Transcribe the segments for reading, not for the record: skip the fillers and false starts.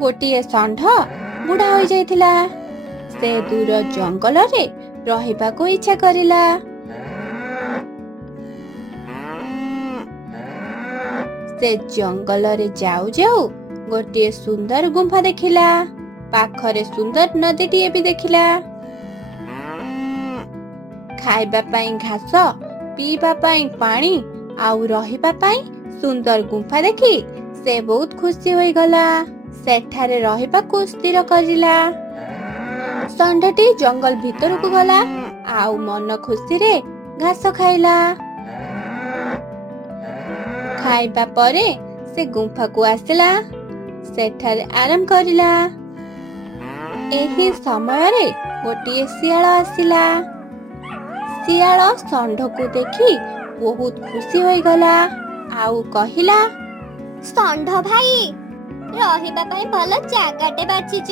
ଗୋଟିଏ ଷଣ୍ଢ ବୁଢା ହୋଇଯାଇଥିଲା। ସେ ଦୂର ଜଙ୍ଗଲରେ ରହିବାକୁ ଇଚ୍ଛା କରିଲା। ସେ ଜଙ୍ଗଲରେ ଯାଉ ଯାଉ ଗୋଟିଏ ସୁନ୍ଦର ଗୁମ୍ଫା ଦେଖିଲା। ପାଖରେ ସୁନ୍ଦର ନଦୀଟିଏ ବି ଦେଖିଲା। ଖାଇବା ପାଇଁ ଘାସ, ପିଇବା ପାଇଁ ପାଣି ଆଉ ରହିବା ପାଇଁ ସୁନ୍ଦର ଗୁମ୍ଫା ଦେଖି ସେ ବହୁତ ଖୁସି ହୋଇଗଲା। ସେଠାରେ ରହିବାକୁ ସ୍ଥିର କରିଲା। ଷଣ୍ଢଟି ଜଙ୍ଗଲ ଭିତରକୁ ଗଲା ଆଉ ମନ ଖୁସିରେ ଘାସ ଖାଇଲା। ଖାଇବା ପରେ ସେ ଗୁମ୍ଫାକୁ ଆସିଲା। ସେଠାରେ ଆରାମ କରିଲା। ଏହି ସମୟରେ ଗୋଟିଏ ଶିଆଳ ଆସିଲା। ଶିଆଳ ଷଣ୍ଢକୁ ଦେଖି ବହୁତ ଖୁସି ହୋଇଗଲା ଆଉ କହିଲା, ଷଣ୍ଢ ଭାଇ, ରହିବା ପାଇଁ ଭଲ ଜାଗାଟେ ବାଛିଛ।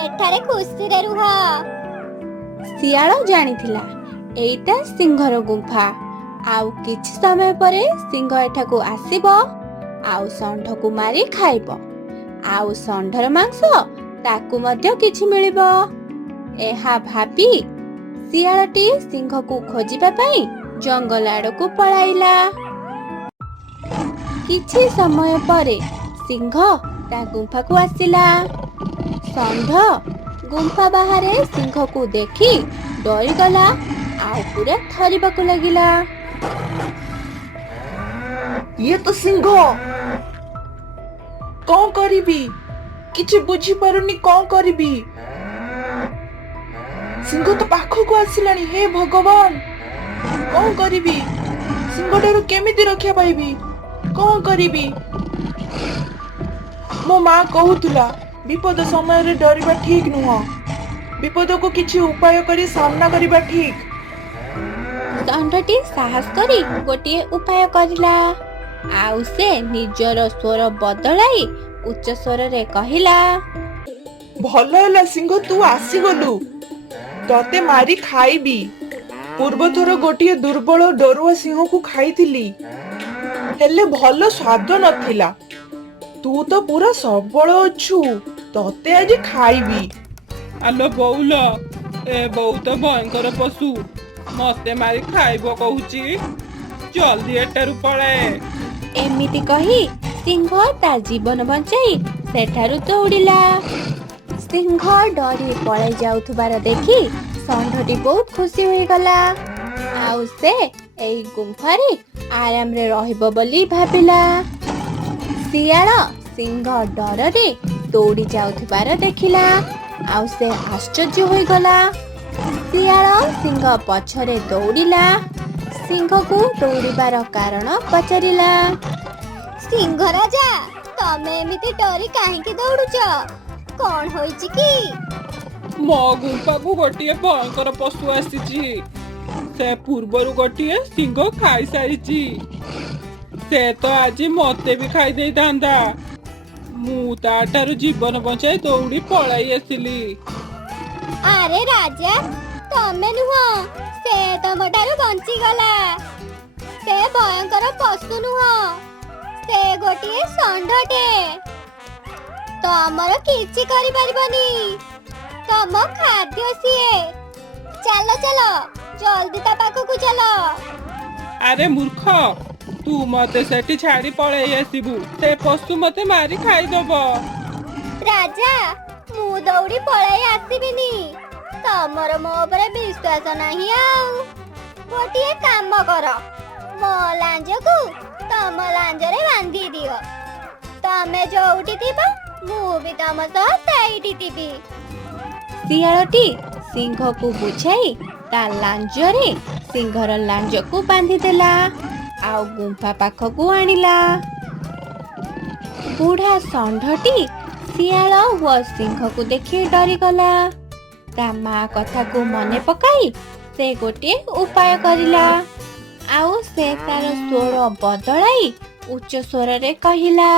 ଏଠାରେ ଖୁସିରେ ରୁହ। ଶିଆଳ ଜାଣିଥିଲା ଏଇଟା ସିଂହର ଗୁମ୍ଫା। ଆଉ କିଛି ସମୟ ପରେ ସିଂହ ଏଠାକୁ ଆସିବ ଆଉ ଷଣ୍ଢକୁ ମାରି ଖାଇବ। ଆଉ ଷଣ୍ଢର ମାଂସ ତାକୁ ମଧ୍ୟ କିଛି ମିଳିବ। ଏହା ଭାବି ଶିଆଳଟି ସିଂହକୁ ଖୋଜିବା ପାଇଁ ଜଙ୍ଗଲ ଆଡକୁ ପଳାଇଲା। କିଛି ସମୟ ପରେ ସିଂହ ତା ଗୁମ୍ଫାକୁ ଆସିଲା। ଷଣ୍ଢ ଗୁମ୍ଫା ବାହାରେ ସିଂହକୁ ଦେଖି ଡରିଗଲା ଆଉ ପୁରା ଥରିବାକୁ ଲାଗିଲା। ଇଏ ତ ସିଂହ। କଣ କରିବି? କିଛି ବୁଝିପାରୁନି କଣ କରିବି। ସିଂହ ତ ପାଖକୁ ଆସିଲାଣି। ହେ ଭଗବାନ, କଣ କରିବି? ସିଂହଠାରୁ କେମିତି ରକ୍ଷା ପାଇବି? କଣ କରିବି? ମୋ ମା କହୁଥିଲା ବିପଦ ସମୟରେ ଡରିବା ଠିକ ନୁହଁ। ବିପଦକୁ କିଛି ଉପାୟ କରି ସାମ୍ନା କରିବା ଠିକ। ଷଣ୍ଢଟି ସାହସ କରି ଗୋଟିଏ ଉପାୟ କରିଲା। ଆଉ ସେ ନିଜର ସ୍ୱର ବଦଳାଇ ଉଚ୍ଚ ସ୍ୱରରେ କହିଲା, ଭଲ ହେଲା ସିଂହ, ତୁ ଆସିଗଲୁ। ତତେ ମାରି ଖାଇବି। ପୂର୍ବଥର ଗୋଟିଏ ଦୁର୍ବଳ ଡରୁଆ ସିଂହକୁ ଖାଇଥିଲି, ହେଲେ ଭଲ ସ୍ୱାଦ ନଥିଲା। ତୁ ତ ପୁରା ସବଳ ଅଛୁ। ତତେ ଆଜି ଖାଇବି। ଆଲୋ ବଉଲ, ଏ ବହୁତ ଭୟଙ୍କର ପଶୁ ମତେ ମାରି ଖାଇବ କହୁଛି। ଜଲ୍ଦି ଏଠାରୁ ପଳାଏ। ଏମିତି କହି ସିଂହ ତା ଜୀବନ ବଞ୍ଚାଇ ସେଠାରୁ ଦୌଡ଼ିଲା। ସିଂହ ଡରି ପଳାଇ ଯାଉଥିବାର ଦେଖି ଷଣ୍ଢଟି ବହୁତ ଖୁସି ହୋଇଗଲା। ଆଉ ସେ ଏଇ ଗୁମ୍ଫାରେ ଆରାମରେ ରହିବ ବୋଲି ଭାବିଲା। ଶିଆଳ ସିଂହ ଡରରେ ଦୌଡ଼ି ଯାଉଥିବାର ଦେଖିଲା ଆଉ ସେ ଆଶ୍ଚର୍ଯ୍ୟ ହୋଇଗଲା। ଶିଆଳ ସିଂହ ପଛରେ ଦୌଡ଼ିଲା। ସିଂହକୁ ଦୌଡ଼ିବାର କାରଣ ପଚାରିଲା। ସିଂହ ରାଜା, ତମେ ଏମିତି ଡରି କାହିଁକି ଦୌଡୁଛ? କଣ ହୋଇଛି କି? ମୋ ଗୁମ୍ଫାକୁ ଗୋଟିଏ ଭୟଙ୍କର ପଶୁ ଆସିଛି। ସେ ପୂର୍ବରୁ ଗୋଟିଏ ସିଂହ ଖାଇସାରିଛି। ସେ ତ ଆଜି ମତେ ବି ଖାଇ ଦେଇଥାନ୍ତା। ମୁଁ ତାଠାରୁ ଜୀବନ ବଞ୍ଚାଇ ଦୌଡ଼ି ପଳାଇ ଆସିଲି। ଆରେ ରାଜା, ତମେ ନୁହଁ, ସେ ତମଠାରୁ ବଞ୍ଚିଗଲା। ସେ ଭୟଙ୍କର ପଶୁ ନୁହଁ, ସେ ଗୋଟିଏ ଷଣ୍ଢଟେ। ତମର କିଛି କରିପାରିବନି। ତମ ଖାଦ୍ୟ ସିଏ। ଚାଲ ଚାଲ, ଜଲ୍ଦି ତା ପାଖକୁ ଚାଲ। ଆରେ ମୂର୍ଖ, ତୁ ମତେ ସେଠି ଛାଡ଼ି ପଳେଇ ଆସିବୁ। ସେ ପଶୁ ମତେ ମାରି ଖାଇଦବ। ରାଜା, ମୁଁ ଦୌଡ଼ି ପଳାଇ ଆସିବିନି। ତମର ମୋ ଉପରେ ବିଶ୍ୱାସ ନାହିଁ। ଆଉ ଗୋଟିଏ କାମ କର, ମୋ ଲାଞ୍ଜକୁ ତମ ଲାଞ୍ଜରେ ବାନ୍ଧି ଦିଅ। ତମେ ଯୋଉଠି ଥିବ ମୁଁ ବି ତମ ସହ ସେଇଠି ଥିବି। ଶିଆଳଟି ସିଂହକୁ ବୁଝାଇ ତା ଲାଞ୍ଜରେ ସିଂହର ଲାଞ୍ଜକୁ ବାନ୍ଧିଦେଲା ଆଉ ଗୁମ୍ଫା ପାଖକୁ ଆଣିଲା। ବୁଢା ଷଣ୍ଢଟି ଶିଆଳ ଓ ସିଂହକୁ ଦେଖି ଡରିଗଲା। ତା ମା କଥାକୁ ମନେ ପକାଇ ସେ ଗୋଟିଏ ଉପାୟ କରିଲା। ଆଉ ସେ ତାର ସ୍ୱର ବଦଳାଇ ଉଚ୍ଚ ସ୍ୱରରେ କହିଲା,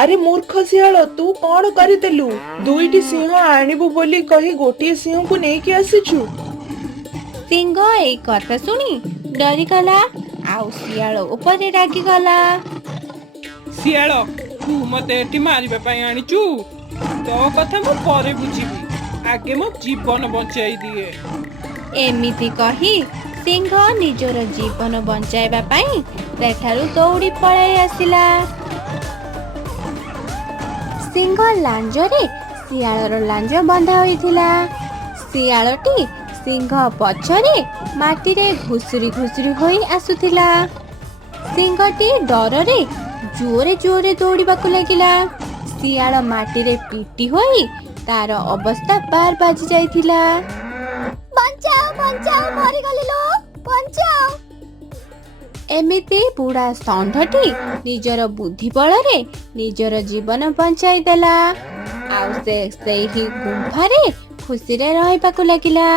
ଆରେ ମୂର୍ଖ ଶିଆଳ, ତୁ କଣ କରିଦେଲୁ? ଦୁଇଟି ସିଂହ ଆଣିବୁ ବୋଲି କହି ଗୋଟିଏ ସିଂହକୁ ନେଇକି ଆସିଛୁ। ସିଂହ ଏଇ କଥା ଶୁଣି ଡରିଗଲା ଆଉ ଶିଆଳ ଉପରେ ରାଗିଗଲା। ଶିଆଳ, ତୁ ମତେ ଏଠି ମାରିବା ପାଇଁ ଆଣିଛୁ? ତୋ କଥା ମୁଁ ପରେ ବୁଝିବି, ଆଗେ ମୋ ଜୀବନ ବଞ୍ଚାଇ ଦିଏ। ଏମିତି କହି ସିଂହ ନିଜର ଜୀବନ ବଞ୍ଚାଇବା ପାଇଁ ସେଠାରୁ ଦୌଡ଼ି ପଳାଇ ଆସିଲା। ସିଂହ ଲାଞ୍ଜରେ ଶିଆଳର ଲାଞ୍ଜ ବନ୍ଧା ହୋଇଥିଲା। ଶିଆଳଟି ସିଂହ ପଛରେ ମାଟିରେ ଘୁଷୁରି ଘୁଷୁରି ହୋଇ ଆସୁଥିଲା। ସିଂହଟି ଡରରେ ଜୋରେ ଜୋରେ ଦୌଡ଼ିବାକୁ ଲାଗିଲା। ଶିଆଳ ମାଟିରେ ପିଟି ହୋଇ ତାର ଅବସ୍ଥା ପାର ବାଜି ଯାଇଥିଲା। ବଞ୍ଚାଅ ବଞ୍ଚାଅ, ମରିଗଲି ଲୋ, ବଞ୍ଚାଅ। ଏମିତି ବୁଢା ଷଣ୍ଢଟି ନିଜର ବୁଦ୍ଧି ବଳରେ ନିଜର ଜୀବନ ବଞ୍ଚାଇ ଦେଲା। ଆଉ ସେ ସେହି ଗୁମ୍ଫାରେ ଖୁସିରେ ରହିବାକୁ ଲାଗିଲା।